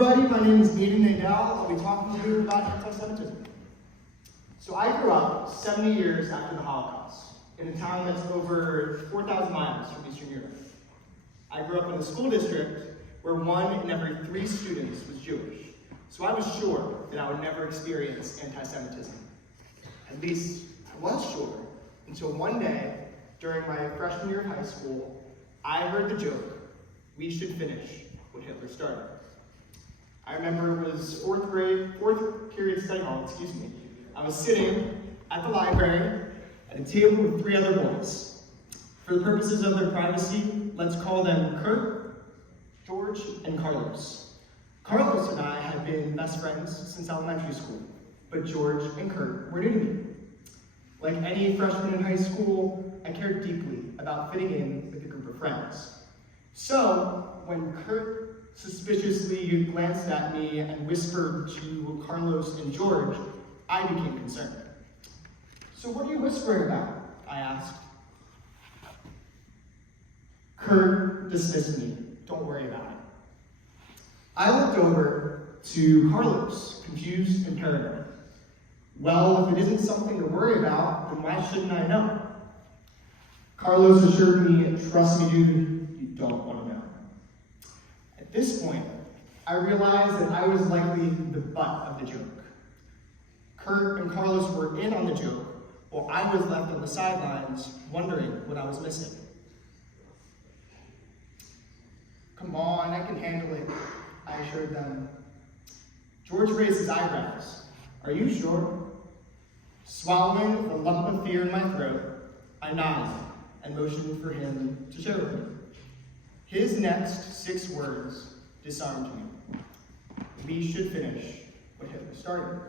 Everybody, my name is Aidan Nadell. I'll be talking to you about anti-Semitism. So I grew up 70 years after the Holocaust in a town that's over 4,000 miles from Eastern Europe. I grew up in a school district where 1 in every 3 students was Jewish. So I was sure that I would never experience anti-Semitism. At least I was sure until one day during my freshman year of high school, I heard the joke, "We should finish what Hitler started." I remember it was fourth period study hall, I was sitting at the library at a table with 3 other boys. For the purposes of their privacy, let's call them Kurt, George, and Carlos. Carlos and I had been best friends since elementary school, but George and Kurt were new to me. Like any freshman in high school, I cared deeply about fitting in with a group of friends. So, when Kurt suspiciously glanced at me and whispered to Carlos and George, I became concerned. "So what are you whispering about?" I asked. Kurt dismissed me. "Don't worry about it." I looked over to Carlos, confused and paranoid. "Well, if it isn't something to worry about, then why shouldn't I know?" Carlos assured me, "Trust me, dude, you don't want to know." At this point, I realized that I was likely the butt of the joke. Kurt and Carlos were in on the joke, while I was left on the sidelines, wondering what I was missing. "Come on, I can handle it," I assured them. George raised his eyebrows. "Are you sure?" Swallowing a lump of fear in my throat, I nodded and motioned for him to share with me. His next 6 words disarmed me. "We should finish what Hitler started."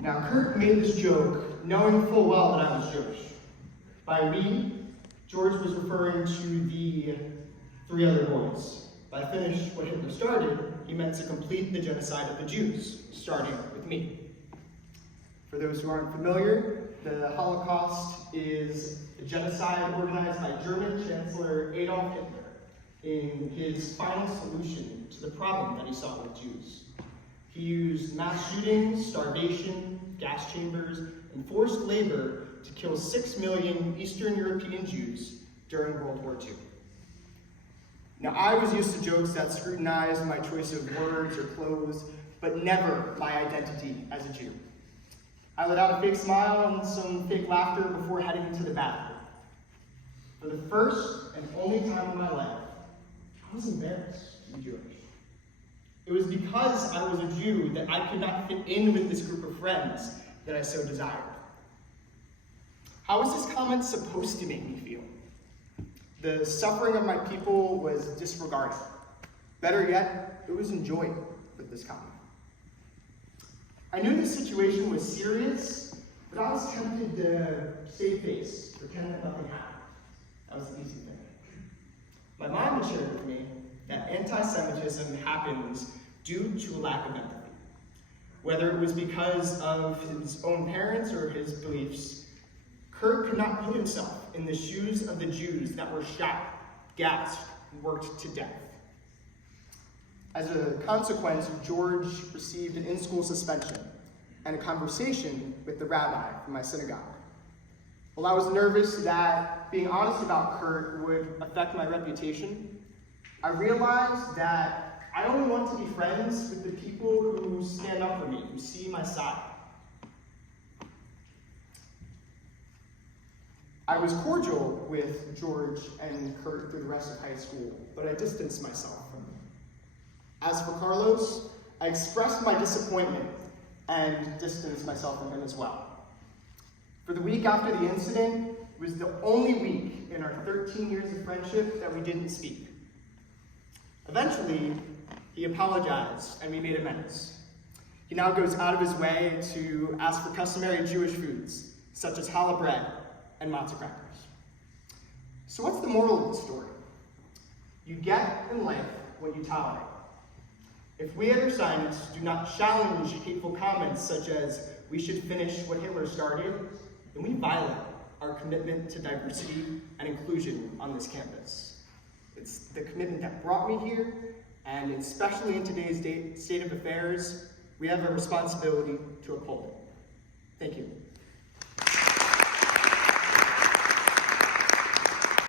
Now, Kurt made this joke knowing full well that I was Jewish. By we, George was referring to the 3 other boys. By finish what Hitler started, he meant to complete the genocide of the Jews, starting with me. For those who aren't familiar, the Holocaust is a genocide organized by German Chancellor Adolf Hitler in his final solution to the problem that he saw with Jews. He used mass shootings, starvation, gas chambers, and forced labor to kill 6 million Eastern European Jews during World War II. Now, I was used to jokes that scrutinized my choice of words or clothes, but never my identity as a Jew. I let out a fake smile and some fake laughter before heading into the bathroom. For the first and only time in my life, I was embarrassed to be Jewish. It was because I was a Jew that I could not fit in with this group of friends that I so desired. How was this comment supposed to make me feel? The suffering of my people was disregarded. Better yet, it was enjoyed with this comment. I knew this situation was serious, but I was tempted to save face, pretend that nothing happened. That was the easy thing. My mom had shared with me that anti-Semitism happens due to a lack of empathy. Whether it was because of his own parents or his beliefs, Kurt could not put himself in the shoes of the Jews that were shot, gassed, and worked to death. As a consequence, George received an in-school suspension and a conversation with the rabbi from my synagogue. While I was nervous that being honest about Kurt would affect my reputation, I realized that I only want to be friends with the people who stand up for me, who see my side. I was cordial with George and Kurt through the rest of high school, but I distanced myself from them. As for Carlos, I expressed my disappointment and distanced myself from him as well. For the week after the incident, it was the only week in our 13 years of friendship that we didn't speak. Eventually, he apologized and we made amends. He now goes out of his way to ask for customary Jewish foods, such as challah bread and matzah crackers. So what's the moral of the story? You get in life what you tolerate. If we other scientists do not challenge hateful comments such as "we should finish what Hitler started," then we violate our commitment to diversity and inclusion on this campus. It's the commitment that brought me here, And especially in today's state of affairs, we have a responsibility to uphold it.